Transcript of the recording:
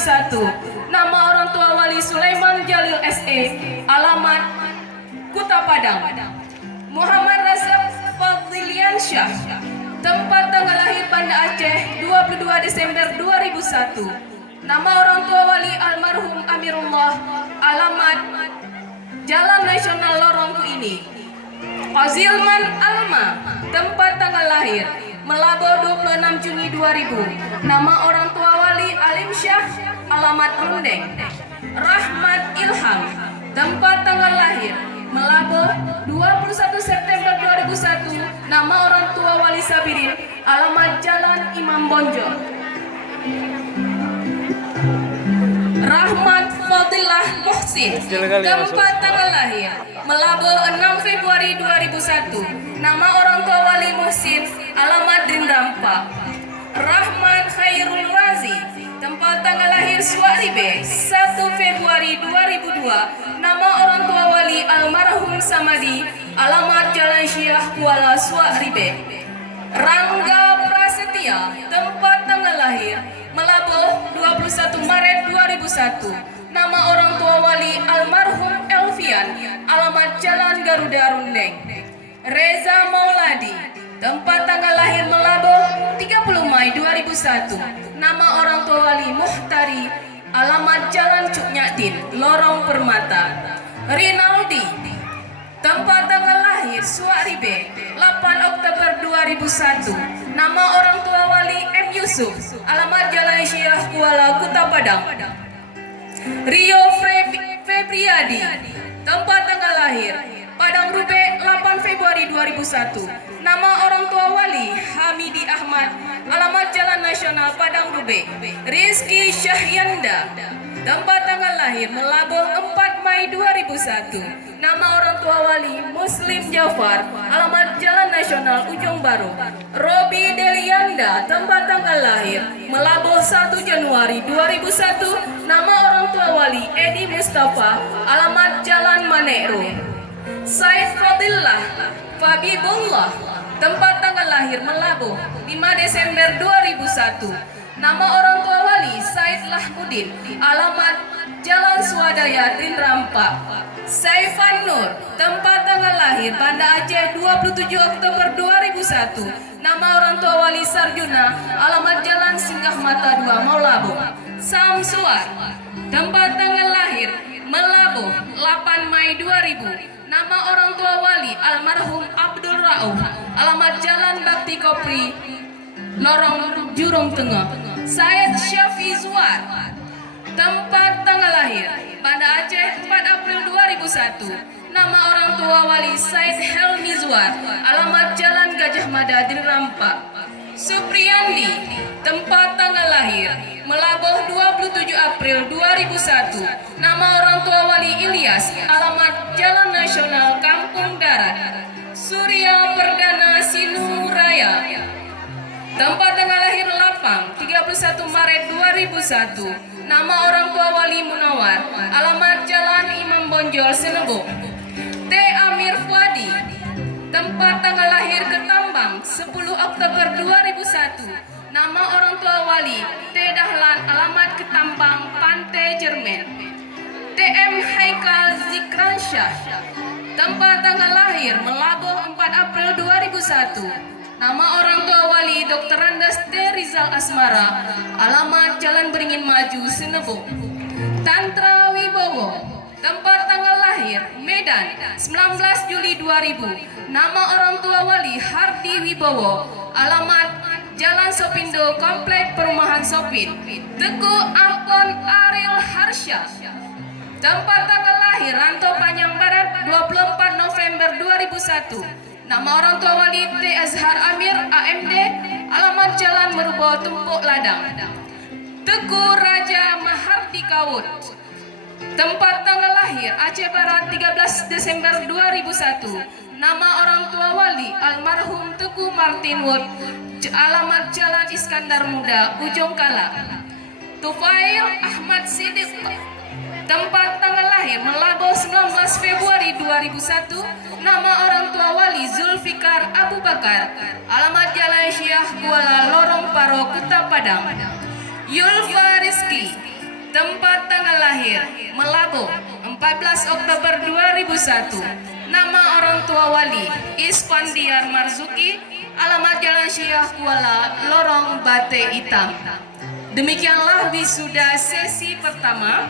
2001. Nama orang tua wali Sulaiman Jalil SE, alamat Kuta Padang. Muhammad Razak Fadliansyah, tempat tanggal lahir Banda Aceh 22 Desember 2001. Nama orang tua wali almarhum Amirullah, alamat Jalan Nasional Lorong Kuini. Fazilman Alma, tempat tanggal lahir Melabo 26 Juni 2000. Nama orang tua wali Alim Syah, alamat Rundeng. Rahmat Ilham, tempat tanggal lahir Melabo 21 September 2001. Nama orang tua wali Sabirin, alamat Jalan Imam Bonjol. Rahmat Fadilah Muhsin, tempat tanggal lahir Melabo 6 Februari 2001. Nama orang tua wali Muhsin, alamat Drinrampa. Rahmat Khairul Wazi, tempat tanggal lahir Suaribe 1 Februari 2002. Nama orang tua wali almarhum Samadi, alamat Jalan Syiah Kuala Suaribe. Rangga Prasetya, tempat tanggal lahir Melabo 21 Maret 2001. Nama orang tua wali almarhum Elvian, alamat Jalan Garuda Rundeng. Reza Mauladi, tempat tanggal lahir Melabo 30 Mei 2001. Nama orang tua wali Muhtari, alamat Jalan Cuknyatin, Lorong Permata. Rinaldi, tempat tanggal lahir Suaribe 8 Oktober 2001. Nama orang tua wali M. Yusuf, alamat Jalan Syiah Kuala Kuta Padang. Rio Febriadi, tempat tanggal lahir Padang Rube 8 Februari 2001. Nama orang tua wali Hamidi Ahmad, alamat Jalan Nasional Padang Rube. Rizky Syahyanda, tempat tanggal lahir Melabo 4 Mei 2001. Nama orang tua wali Muslim Jafar, alamat Jalan Nasional Ujung Baru. Robi Delianda, tempat tanggal lahir Melabo 1 Januari 2001. Nama orang tua wali Edi Mustafa, alamat Jalan Manero. Said Fadillah Fabibullah, tempat tanggal lahir Melabo 5 Desember 2001. Nama orang tua wali Said Lahmudin, alamat Jalan Swadaya Drinrampa. Saifan Nur, tempat tanggal lahir Banda Aceh 27 Oktober 2001. Nama orang tua wali Sarjuna, alamat Jalan Singgah Mata 2 Maulabo. Samsuar, tempat tanggal lahir Melabo 8 Mei 2000. Nama orang tua wali almarhum Abdul Rauf, alamat Jalan Bakti Kopri, Lorong Jurong Tengah. Said Syafi Zuar, tempat tanggal lahir Banda Aceh 4 April 2001. Nama orang tua wali Said Helmi Zuar, alamat Jalan Gajah Mada Drinrampa. Supriyandi, tempat tanggal lahir Melaboh 27 April 2001. Nama orang tua wali Ilyas, alamat Jalan Nasional Kampung Darat. Surya Perdana Sinuraya, tempat tanggal lahir Lapang 31 Maret 2001. Nama orang tua wali Munawar, alamat Jalan Imam Bonjol Senebo. T. Amir Fuadi, tempat tanggal lahir Ketambang 10 Oktober 2001. Nama orang tua wali T. Dahlan, alamat Ketambang Pantai Jerman. TM Haikal Zikransyah, tempat tanggal lahir Melaboh 4 April 2001. Nama orang tua wali Dr. Randas T. Rizal Asmara, alamat Jalan Beringin Maju Senebo. Tantra Wibowo, tempat tanggal lahir Medan 19 Juli 2000. Nama orang tua wali Hardi Wibowo, alamat Jalan Sopindo Komplek Perumahan Sopin. Teguh Ampon Ariel Harsha, tempat tanggal lahir Ranto Panjang Barat 24 November 2001. Nama orang tua wali T. Azhar Amir AMD, alamat Jalan Merubo Tumpuk Ladang. Teguh Raja Mahardi Kawut, tempat tanggal lahir Aceh Barat 13 Desember 2001. Nama orang tua wali almarhum Teguh Martin Wood, alamat Jalan Iskandar Muda Ujung Kala. Tufail Ahmad Siddiq, tempat tanggal lahir Melabo 19 Februari 2001. Nama orang tua wali Zulfikar Abu Bakar, alamat Jalan Syiah Kuala Lorong Paro Kuta Padang. Yulfa Rizki, Tempat tanggal lahir Melabu 14 Oktober 2001. Nama orang tua wali Isfandiar Marzuki. Alamat Jalan Syekh Kuala, Lorong Bate Hitam. Demikianlah wisuda sesi pertama.